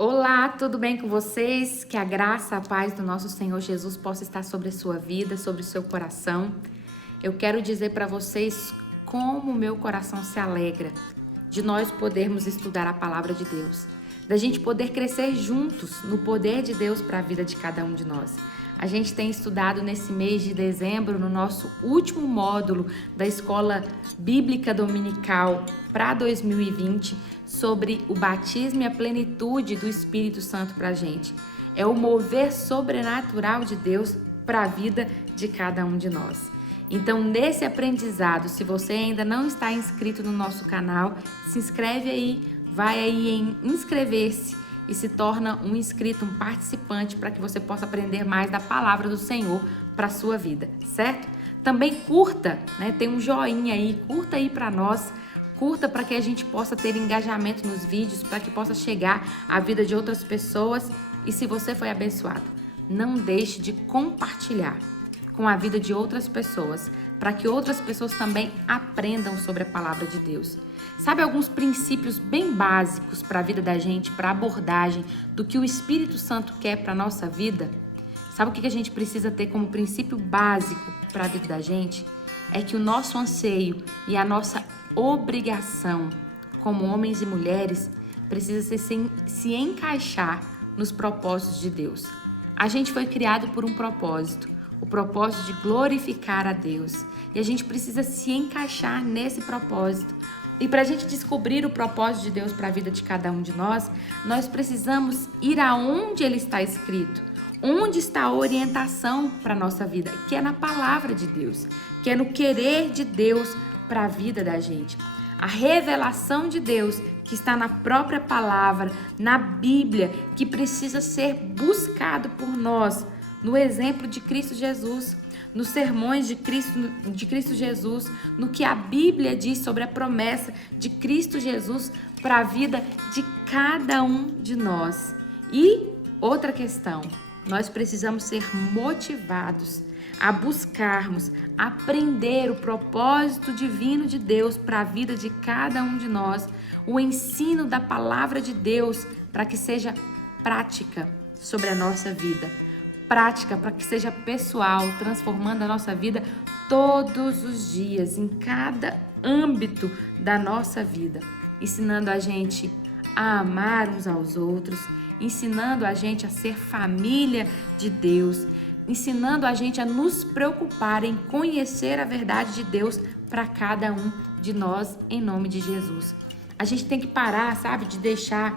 Olá, tudo bem com vocês? Que a graça, a paz do nosso Senhor Jesus possa estar sobre a sua vida, sobre o seu coração. Eu quero dizer para vocês como o meu coração se alegra de nós podermos estudar a palavra de Deus, da gente poder crescer juntos no poder de Deus para a vida de cada um de nós. A gente tem estudado nesse mês de dezembro, no nosso último módulo da Escola Bíblica Dominical para 2020, sobre o batismo e a plenitude do Espírito Santo para a gente. É o mover sobrenatural de Deus para a vida de cada um de nós. Então, nesse aprendizado, se você ainda não está inscrito no nosso canal, se inscreve aí, vai aí em inscrever-se e se torna um inscrito, um participante, para que você possa aprender mais da palavra do Senhor para a sua vida, certo? Também curta, né? Tem um joinha aí, curta aí para nós, curta para que a gente possa ter engajamento nos vídeos, para que possa chegar à vida de outras pessoas. E se você foi abençoado, não deixe de compartilhar com a vida de outras pessoas, para que outras pessoas também aprendam sobre a palavra de Deus. Sabe alguns princípios bem básicos para a vida da gente, para a abordagem do que o Espírito Santo quer para a nossa vida? Sabe o que a gente precisa ter como princípio básico para a vida da gente? É que o nosso anseio e a nossa obrigação como homens e mulheres precisa ser se encaixar nos propósitos de Deus. A gente foi criado por um propósito, o propósito de glorificar a Deus. E a gente precisa se encaixar nesse propósito. E para a gente descobrir o propósito de Deus para a vida de cada um de nós, nós precisamos ir aonde ele está escrito. Onde está a orientação para a nossa vida? Que é na palavra de Deus, que é no querer de Deus para a vida da gente. A revelação de Deus que está na própria palavra, na Bíblia, que precisa ser buscado por nós, no exemplo de Cristo Jesus, nos sermões de Cristo Jesus, no que a Bíblia diz sobre a promessa de Cristo Jesus para a vida de cada um de nós. E outra questão, nós precisamos ser motivados a buscarmos, aprender o propósito divino de Deus para a vida de cada um de nós, o ensino da palavra de Deus para que seja prática sobre a nossa vida, prática para que seja pessoal, transformando a nossa vida todos os dias, em cada âmbito da nossa vida, ensinando a gente a amar uns aos outros, ensinando a gente a ser família de Deus, ensinando a gente a nos preocupar em conhecer a verdade de Deus para cada um de nós, em nome de Jesus. A gente tem que parar, sabe, de deixar,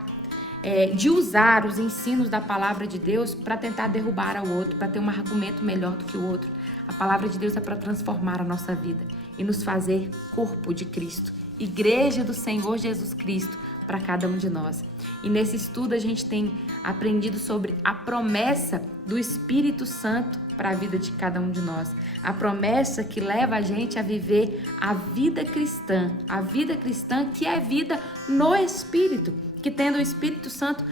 de usar os ensinos da palavra de Deus para tentar derrubar ao outro, para ter um argumento melhor do que o outro. A palavra de Deus é para transformar a nossa vida e nos fazer corpo de Cristo, igreja do Senhor Jesus Cristo, para cada um de nós. E nesse estudo a gente tem aprendido sobre a promessa do Espírito Santo para a vida de cada um de nós. A promessa que leva a gente a viver a vida cristã que é vida no Espírito, que tendo o Espírito Santo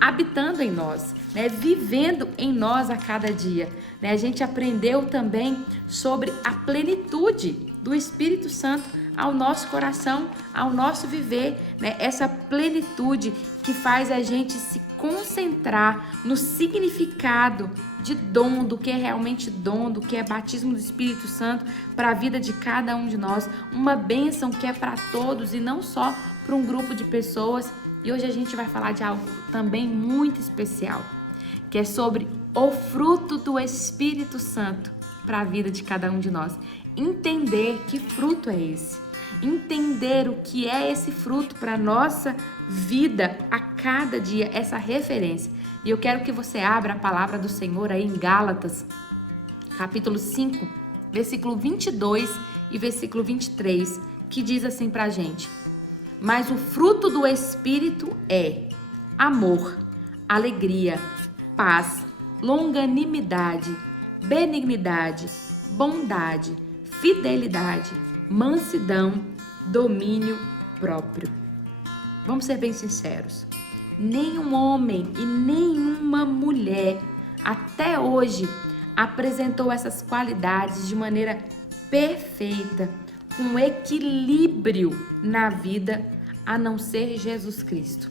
habitando em nós, né, vivendo em nós a cada dia. Né? A gente aprendeu também sobre a plenitude do Espírito Santo ao nosso coração, ao nosso viver, né? Essa plenitude que faz a gente se concentrar no significado de dom, do que é realmente dom, do que é batismo do Espírito Santo para a vida de cada um de nós, uma bênção que é para todos e não só para um grupo de pessoas. E hoje a gente vai falar de algo também muito especial, que é sobre o fruto do Espírito Santo para a vida de cada um de nós. Entender que fruto é esse, entender o que é esse fruto para a nossa vida a cada dia, essa referência. E eu quero que você abra a palavra do Senhor aí em Gálatas, capítulo 5, versículo 22 e versículo 23, que diz assim pra gente: mas o fruto do Espírito é amor, alegria, paz, longanimidade, benignidade, bondade, fidelidade, mansidão, domínio próprio. Vamos ser bem sinceros. Nenhum homem e nenhuma mulher até hoje apresentou essas qualidades de maneira perfeita, com equilíbrio na vida, a não ser Jesus Cristo.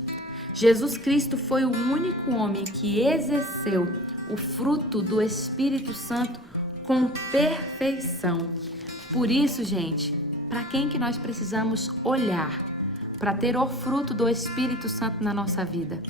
Jesus Cristo foi o único homem que exerceu o fruto do Espírito Santo com perfeição. Por isso, gente, para quem que nós precisamos olhar para ter o fruto do Espírito Santo na nossa vida?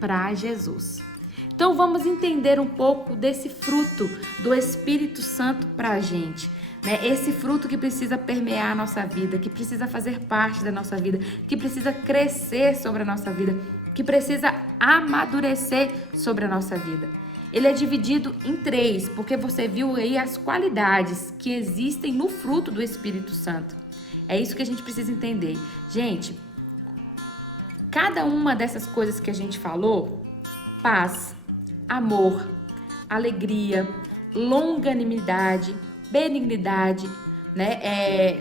Para Jesus. Então vamos entender um pouco desse fruto do Espírito Santo para a gente, né? Esse fruto que precisa permear a nossa vida, que precisa fazer parte da nossa vida, que precisa crescer sobre a nossa vida, que precisa amadurecer sobre a nossa vida. Ele é dividido em 3, porque você viu aí as qualidades que existem no fruto do Espírito Santo. É isso que a gente precisa entender. Gente, cada uma dessas coisas que a gente falou, paz, amor, alegria, longanimidade, benignidade, né?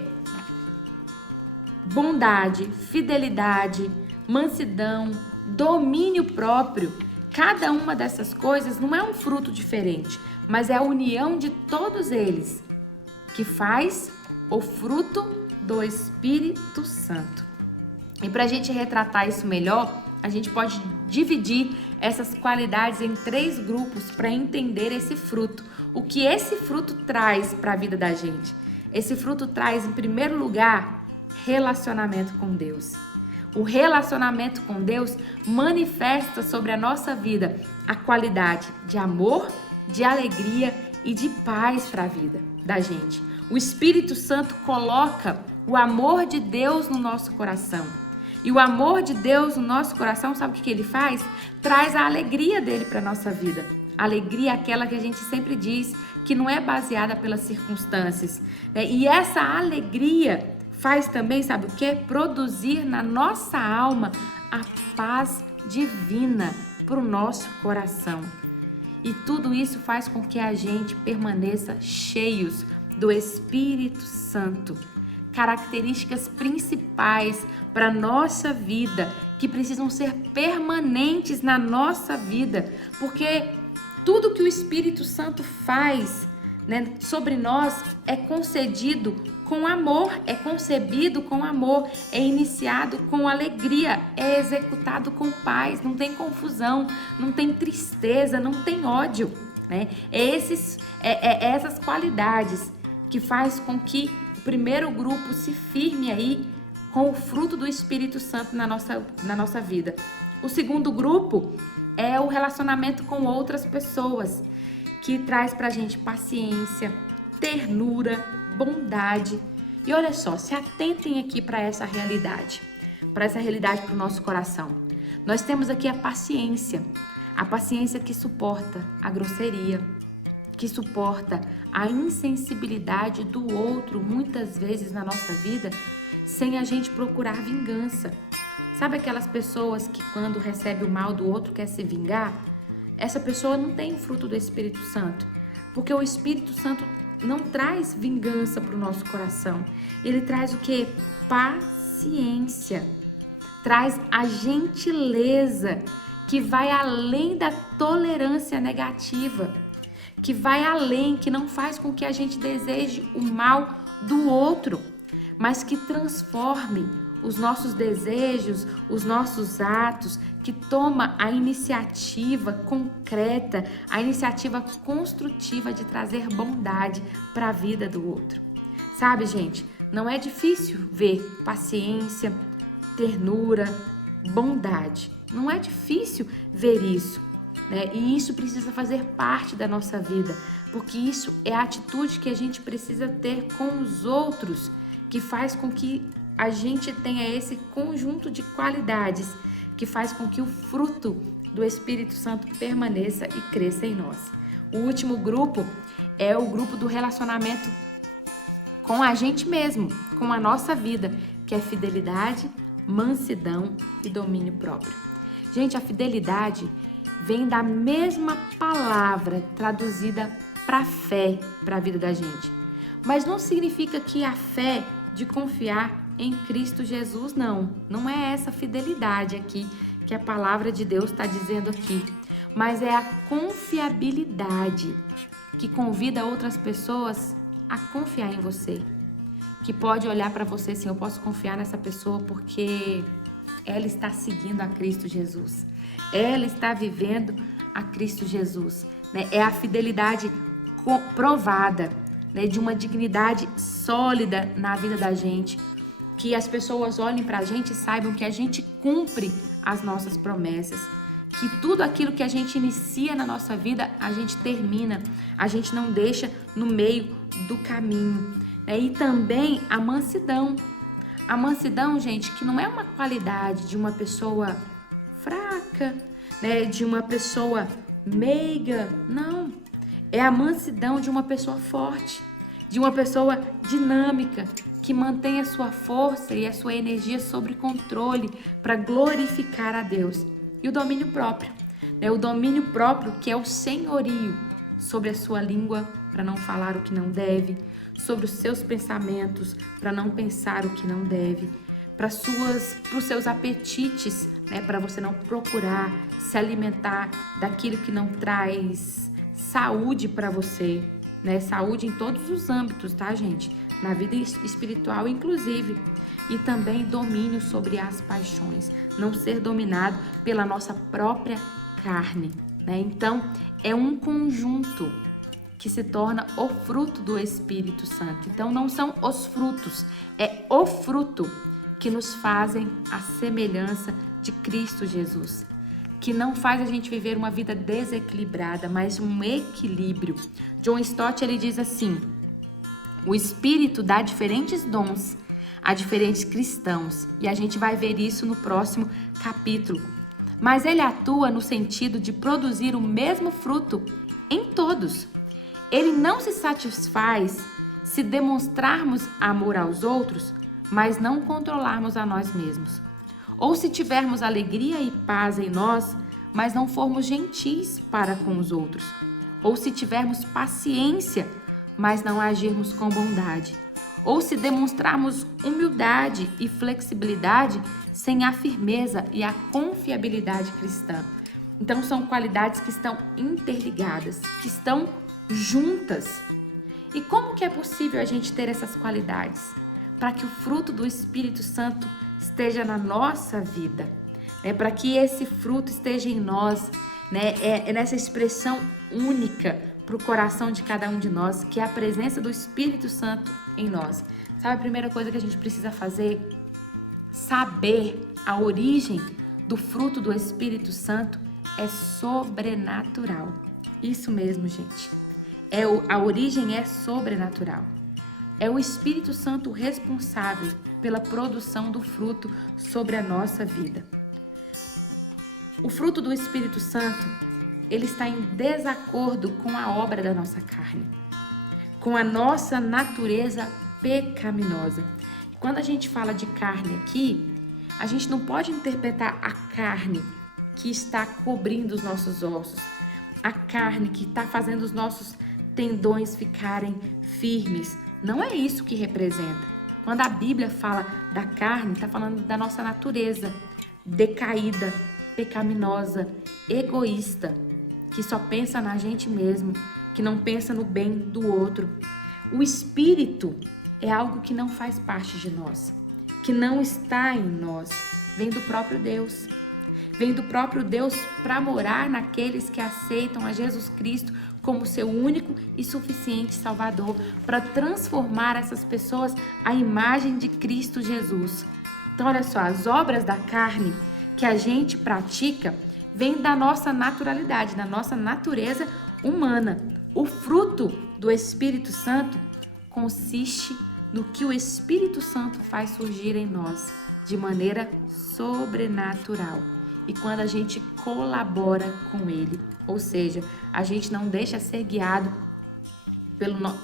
Bondade, fidelidade, mansidão, domínio próprio. Cada uma dessas coisas não é um fruto diferente, mas é a união de todos eles que faz o fruto do Espírito Santo. E para a gente retratar isso melhor, a gente pode dividir essas qualidades em 3 grupos para entender esse fruto. O que esse fruto traz para a vida da gente? Esse fruto traz, em primeiro lugar, relacionamento com Deus. O relacionamento com Deus manifesta sobre a nossa vida a qualidade de amor, de alegria e de paz para a vida da gente. O Espírito Santo coloca o amor de Deus no nosso coração. E o amor de Deus no nosso coração, sabe o que ele faz? Traz a alegria dele para a nossa vida. A alegria é aquela que a gente sempre diz que não é baseada pelas circunstâncias, né? E essa alegria faz também, sabe o que? Produzir na nossa alma a paz divina para o nosso coração. E tudo isso faz com que a gente permaneça cheios do Espírito Santo. Características principais para a nossa vida, que precisam ser permanentes na nossa vida, porque tudo que o Espírito Santo faz, né, sobre nós é concedido com amor, é concebido com amor, é iniciado com alegria, é executado com paz, não tem confusão, não tem tristeza, não tem ódio, né? Essas qualidades que faz com que o primeiro grupo se firme aí com o fruto do Espírito Santo na nossa vida. O segundo grupo é o relacionamento com outras pessoas, que traz pra gente paciência, ternura, bondade. E olha só, se atentem aqui para essa realidade para o nosso coração. Nós temos aqui a paciência que suporta a grosseria, que suporta a insensibilidade do outro, muitas vezes na nossa vida, sem a gente procurar vingança. Sabe aquelas pessoas que quando recebe o mal do outro quer se vingar? Essa pessoa não tem o fruto do Espírito Santo, porque o Espírito Santo não traz vingança para o nosso coração. Ele traz o quê? Paciência. Traz a gentileza que vai além da tolerância negativa, que vai além, que não faz com que a gente deseje o mal do outro, mas que transforme os nossos desejos, os nossos atos, que toma a iniciativa concreta, a iniciativa construtiva de trazer bondade para a vida do outro. Sabe, gente, não é difícil ver paciência, ternura, bondade. Não é difícil ver isso, né? E isso precisa fazer parte da nossa vida, porque isso é a atitude que a gente precisa ter com os outros, que faz com que a gente tenha esse conjunto de qualidades que faz com que o fruto do Espírito Santo permaneça e cresça em nós. O último grupo é o grupo do relacionamento com a gente mesmo, com a nossa vida, que é fidelidade, mansidão e domínio próprio. Gente, a fidelidade vem da mesma palavra traduzida para fé, para a vida da gente. Mas não significa que a fé de confiar em Cristo Jesus, não é essa fidelidade aqui que a palavra de Deus está dizendo aqui, mas é a confiabilidade que convida outras pessoas a confiar em você, que pode olhar para você assim, eu posso confiar nessa pessoa porque ela está seguindo a Cristo Jesus. Ela está vivendo a Cristo Jesus. Né? É a fidelidade provada, né? De uma dignidade sólida na vida da gente. Que as pessoas olhem para a gente e saibam que a gente cumpre as nossas promessas. Que tudo aquilo que a gente inicia na nossa vida, a gente termina. A gente não deixa no meio do caminho. E também a mansidão. A mansidão, gente, que não é uma qualidade de uma pessoa fraca, né, de uma pessoa meiga, não. É a mansidão de uma pessoa forte, de uma pessoa dinâmica, que mantém a sua força e a sua energia sob controle para glorificar a Deus. E o domínio próprio, né, o domínio próprio que é o senhorio sobre a sua língua, para não falar o que não deve, sobre os seus pensamentos, para não pensar o que não deve, para os seus apetites, né, para você não procurar se alimentar daquilo que não traz saúde para você, né, saúde em todos os âmbitos, tá, gente? Na vida espiritual, inclusive. E também domínio sobre as paixões, não ser dominado pela nossa própria carne, né? Então, é um conjunto que se torna o fruto do Espírito Santo. Então, não são os frutos, é o fruto que nos fazem a semelhança de Cristo Jesus, que não faz a gente viver uma vida desequilibrada, mas um equilíbrio. John Stott, ele diz assim: o Espírito dá diferentes dons a diferentes cristãos, e a gente vai ver isso no próximo capítulo. Mas ele atua no sentido de produzir o mesmo fruto em todos. Ele não se satisfaz se demonstrarmos amor aos outros, mas não controlarmos a nós mesmos. Ou se tivermos alegria e paz em nós, mas não formos gentis para com os outros. Ou se tivermos paciência, mas não agirmos com bondade. Ou se demonstrarmos humildade e flexibilidade sem a firmeza e a confiabilidade cristã. Então são qualidades que estão interligadas, que estão juntas. E como que é possível a gente ter essas qualidades? Para que o fruto do Espírito Santo esteja na nossa vida, para que esse fruto esteja em nós, né? É nessa expressão única para o coração de cada um de nós, que é a presença do Espírito Santo em nós. Sabe a primeira coisa que a gente precisa fazer? Saber a origem do fruto do Espírito Santo é sobrenatural. Isso mesmo, gente. A origem é sobrenatural. É o Espírito Santo responsável pela produção do fruto sobre a nossa vida. O fruto do Espírito Santo, ele está em desacordo com a obra da nossa carne, com a nossa natureza pecaminosa. Quando a gente fala de carne aqui, a gente não pode interpretar a carne que está cobrindo os nossos ossos, a carne que está fazendo os nossos tendões ficarem firmes. Não é isso que representa. Quando a Bíblia fala da carne, está falando da nossa natureza decaída, pecaminosa, egoísta, que só pensa na gente mesmo, que não pensa no bem do outro. O Espírito é algo que não faz parte de nós, que não está em nós, vem do próprio Deus. Vem do próprio Deus para morar naqueles que aceitam a Jesus Cristo como seu único e suficiente Salvador, para transformar essas pessoas à imagem de Cristo Jesus. Então, olha só, as obras da carne que a gente pratica vêm da nossa naturalidade, da nossa natureza humana. O fruto do Espírito Santo consiste no que o Espírito Santo faz surgir em nós de maneira sobrenatural. E quando a gente colabora com Ele, ou seja, a gente não deixa ser guiado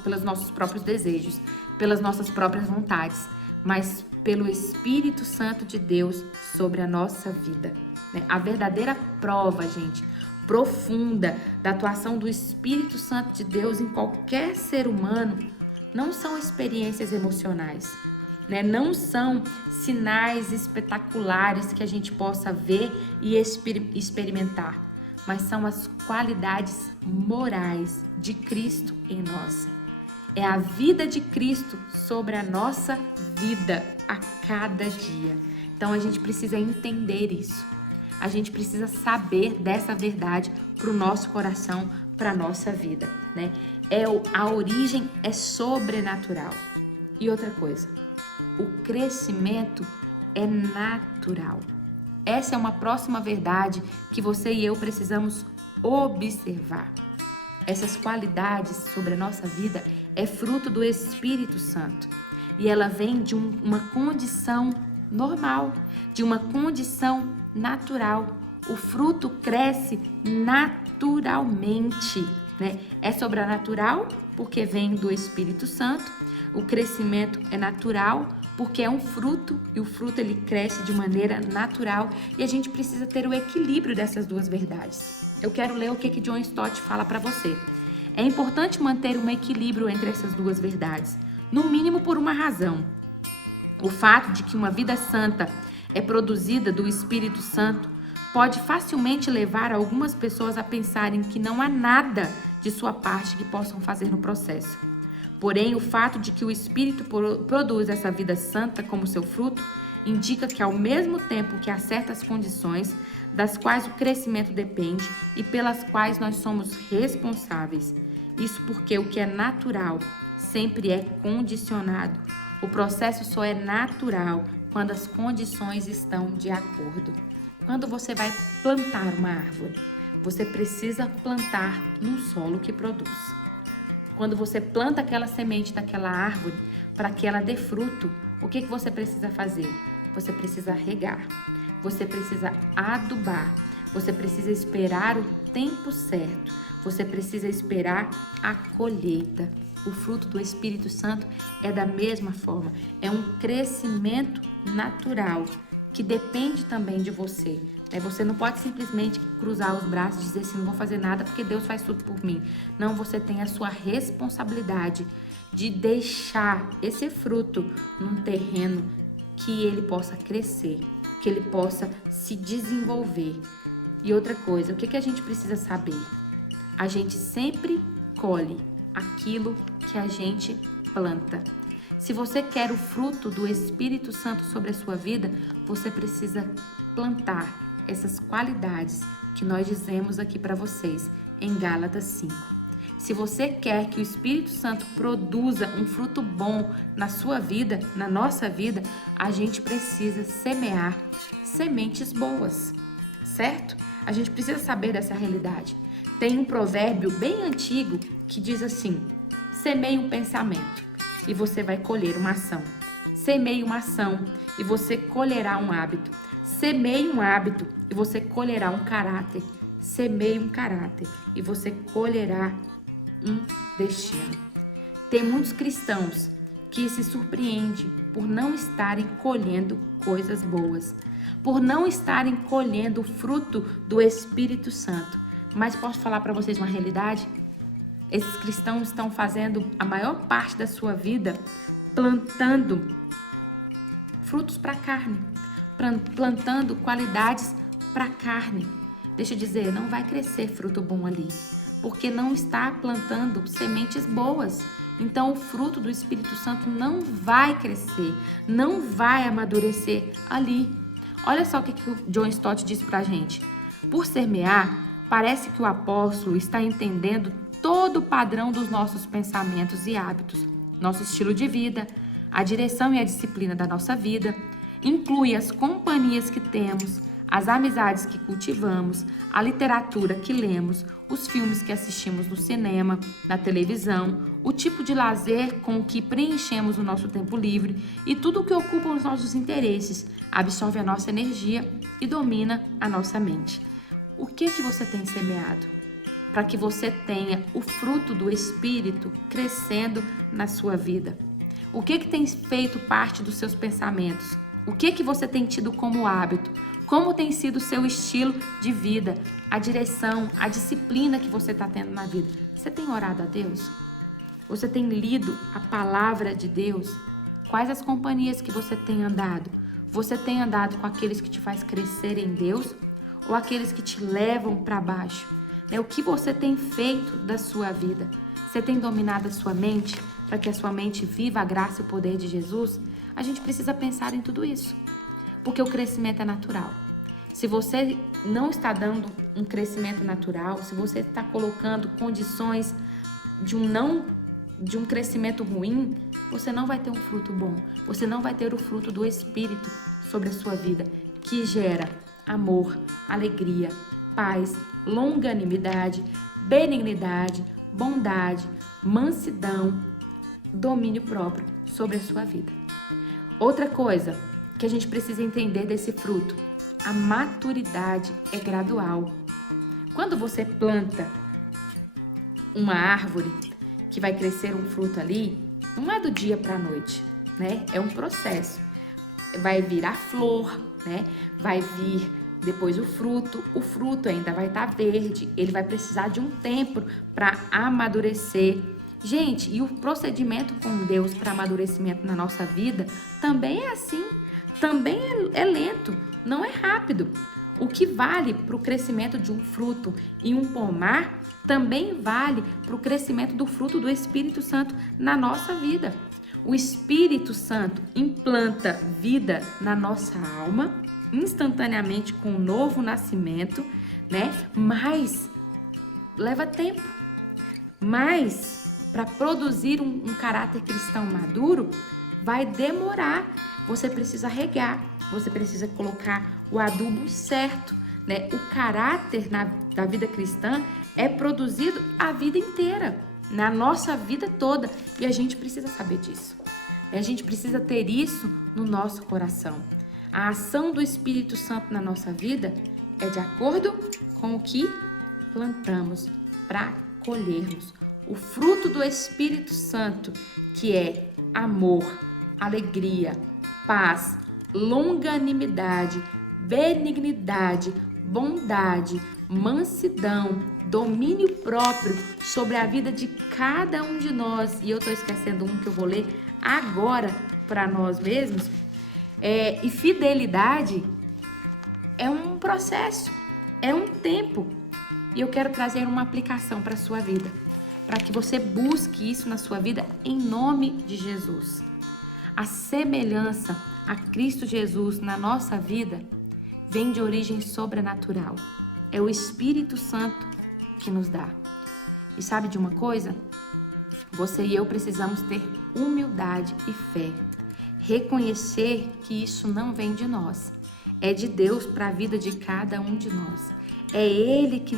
pelos nossos próprios desejos, pelas nossas próprias vontades, mas pelo Espírito Santo de Deus sobre a nossa vida. A verdadeira prova, gente, profunda da atuação do Espírito Santo de Deus em qualquer ser humano não são experiências emocionais, não são sinais espetaculares que a gente possa ver e experimentar, mas são as qualidades morais de Cristo em nós. É a vida de Cristo sobre a nossa vida a cada dia. Então a gente precisa entender isso. A gente precisa saber dessa verdade para o nosso coração, para a nossa vida, né? A origem é sobrenatural. E outra coisa, o crescimento é natural. Essa é uma próxima verdade que você e eu precisamos observar. Essas qualidades sobre a nossa vida é fruto do Espírito Santo. E ela vem de uma condição normal, de uma condição natural. O fruto cresce naturalmente, né? É sobrenatural porque vem do Espírito Santo. O crescimento é natural porque é um fruto e o fruto ele cresce de maneira natural e a gente precisa ter o equilíbrio dessas duas verdades. Eu quero ler o que John Stott fala para você. É importante manter um equilíbrio entre essas duas verdades, no mínimo por uma razão. O fato de que uma vida santa é produzida do Espírito Santo pode facilmente levar algumas pessoas a pensarem que não há nada de sua parte que possam fazer no processo. Porém, o fato de que o Espírito produz essa vida santa como seu fruto indica que, ao mesmo tempo que há certas condições das quais o crescimento depende e pelas quais nós somos responsáveis. Isso porque o que é natural sempre é condicionado. O processo só é natural quando as condições estão de acordo. Quando você vai plantar uma árvore, você precisa plantar um solo que produz. Quando você planta aquela semente daquela árvore, para que ela dê fruto, o que você precisa fazer? Você precisa regar, você precisa adubar, você precisa esperar o tempo certo, você precisa esperar a colheita. O fruto do Espírito Santo é da mesma forma, é um crescimento natural que depende também de você. Você não pode simplesmente cruzar os braços e dizer assim, não vou fazer nada porque Deus faz tudo por mim. Não, você tem a sua responsabilidade de deixar esse fruto num terreno que ele possa crescer, que ele possa se desenvolver. E outra coisa, o que a gente precisa saber? A gente sempre colhe aquilo que a gente planta. Se você quer o fruto do Espírito Santo sobre a sua vida, você precisa plantar essas qualidades que nós dizemos aqui para vocês em Gálatas 5. Se você quer que o Espírito Santo produza um fruto bom na sua vida, na nossa vida, a gente precisa semear sementes boas, certo? A gente precisa saber dessa realidade. Tem um provérbio bem antigo que diz assim: semeie um pensamento e você vai colher uma ação. Semeie uma ação e você colherá um hábito. Semeie um hábito e você colherá um caráter. Semeie um caráter e você colherá um destino. Tem muitos cristãos que se surpreendem por não estarem colhendo coisas boas, por não estarem colhendo o fruto do Espírito Santo. Mas posso falar para vocês uma realidade? Esses cristãos estão fazendo a maior parte da sua vida plantando frutos para a carne, plantando qualidades para a carne. Deixa eu dizer, não vai crescer fruto bom ali, porque não está plantando sementes boas. Então o fruto do Espírito Santo não vai crescer, não vai amadurecer ali. Olha só o que o John Stott diz pra gente. Por semear, parece que o apóstolo está entendendo todo o padrão dos nossos pensamentos e hábitos, nosso estilo de vida, a direção e a disciplina da nossa vida, inclui as companhias que temos, as amizades que cultivamos, a literatura que lemos, os filmes que assistimos no cinema, na televisão, o tipo de lazer com o que preenchemos o nosso tempo livre e tudo o que ocupa os nossos interesses, absorve a nossa energia e domina a nossa mente. O que você tem semeado? Para que você tenha o fruto do Espírito crescendo na sua vida. O que tem feito parte dos seus pensamentos? O que você tem tido como hábito? Como tem sido o seu estilo de vida? A direção, a disciplina que você está tendo na vida? Você tem orado a Deus? Você tem lido a palavra de Deus? Quais as companhias que você tem andado? Você tem andado com aqueles que te faz crescer em Deus? Ou aqueles que te levam para baixo? O que você tem feito da sua vida? Você tem dominado a sua mente para que a sua mente viva a graça e o poder de Jesus? A gente precisa pensar em tudo isso. porque o crescimento é natural. Se você não está dando um crescimento natural, se você está colocando condições de um crescimento ruim, você não vai ter um fruto bom. Você não vai ter o fruto do Espírito sobre a sua vida, que gera amor, alegria, paz, longanimidade, benignidade, bondade, mansidão, domínio próprio sobre a sua vida. Outra coisa que a gente precisa entender desse fruto, a maturidade é gradual. Quando você planta uma árvore que vai crescer um fruto ali, não é do dia para a noite, né? É um processo. Vai virar flor, né? Vai vir depois o fruto ainda vai estar verde, ele vai precisar de um tempo para amadurecer. Gente, e o procedimento com Deus para amadurecimento na nossa vida também é assim, também é lento, não é rápido. O que vale para o crescimento de um fruto em um pomar, também vale para o crescimento do fruto do Espírito Santo na nossa vida. O Espírito Santo implanta vida na nossa alma, instantaneamente com um novo nascimento, né? Mas leva tempo. Mas para produzir um caráter cristão maduro, vai demorar. Você precisa regar, você precisa colocar o adubo certo, né? O caráter da vida cristã é produzido a vida inteira, na nossa vida toda, e a gente precisa saber disso. A gente precisa ter isso no nosso coração. A ação do Espírito Santo na nossa vida é de acordo com o que plantamos para colhermos. O fruto do Espírito Santo, que é amor, alegria, paz, longanimidade, benignidade, bondade, mansidão, domínio próprio sobre a vida de cada um de nós. E eu estou esquecendo um que eu vou ler agora para nós mesmos. E fidelidade é um processo, é um tempo. E eu quero trazer uma aplicação para a sua vida, para que você busque isso na sua vida em nome de Jesus. A semelhança a Cristo Jesus na nossa vida vem de origem sobrenatural. É o Espírito Santo que nos dá. E sabe de uma coisa? Você e eu precisamos ter humildade e fé. Reconhecer que isso não vem de nós. É de Deus para a vida de cada um de nós. É Ele que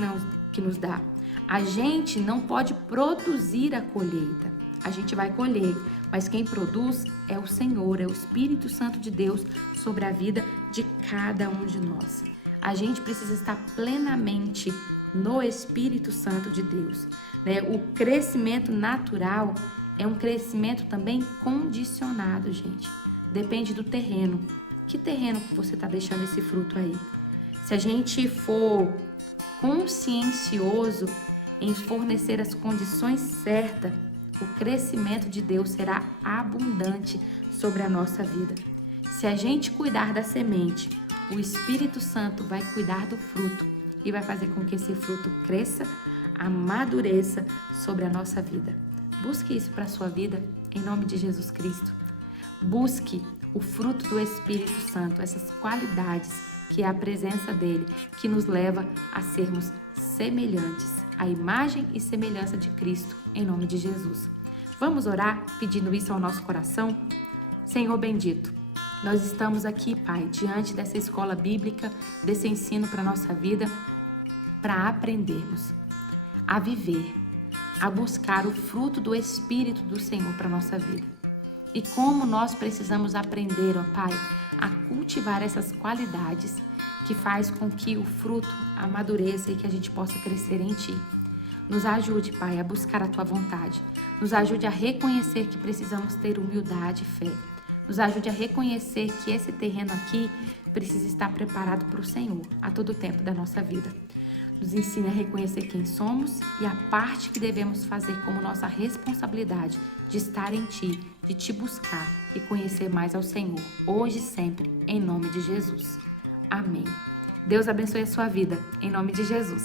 nos dá. A gente não pode produzir a colheita. A gente vai colher, mas quem produz é o Senhor, é o Espírito Santo de Deus sobre a vida de cada um de nós. A gente precisa estar plenamente no Espírito Santo de Deus, né? O crescimento natural é um crescimento também condicionado, gente. Depende do terreno. Que terreno que você está deixando esse fruto aí? Se a gente for consciencioso em fornecer as condições certas, o crescimento de Deus será abundante sobre a nossa vida. Se a gente cuidar da semente, o Espírito Santo vai cuidar do fruto e vai fazer com que esse fruto cresça, amadureça sobre a nossa vida. Busque isso para a sua vida em nome de Jesus Cristo. Busque o fruto do Espírito Santo, essas qualidades que é a presença dele, que nos leva a sermos semelhantes, à imagem e semelhança de Cristo, em nome de Jesus. Vamos orar pedindo isso ao nosso coração? Senhor bendito, nós estamos aqui, Pai, diante dessa escola bíblica, desse ensino para a nossa vida, para aprendermos a viver, a buscar o fruto do Espírito do Senhor para a nossa vida. E como nós precisamos aprender, ó Pai, a cultivar essas qualidades que faz com que o fruto amadureça e que a gente possa crescer em Ti. Nos ajude, Pai, a buscar a Tua vontade. Nos ajude a reconhecer que precisamos ter humildade e fé. Nos ajude a reconhecer que esse terreno aqui precisa estar preparado para o Senhor a todo tempo da nossa vida. Nos ensine a reconhecer quem somos e a parte que devemos fazer como nossa responsabilidade de estar em Ti, de Te buscar e conhecer mais ao Senhor, hoje e sempre, em nome de Jesus. Amém. Deus abençoe a sua vida, em nome de Jesus.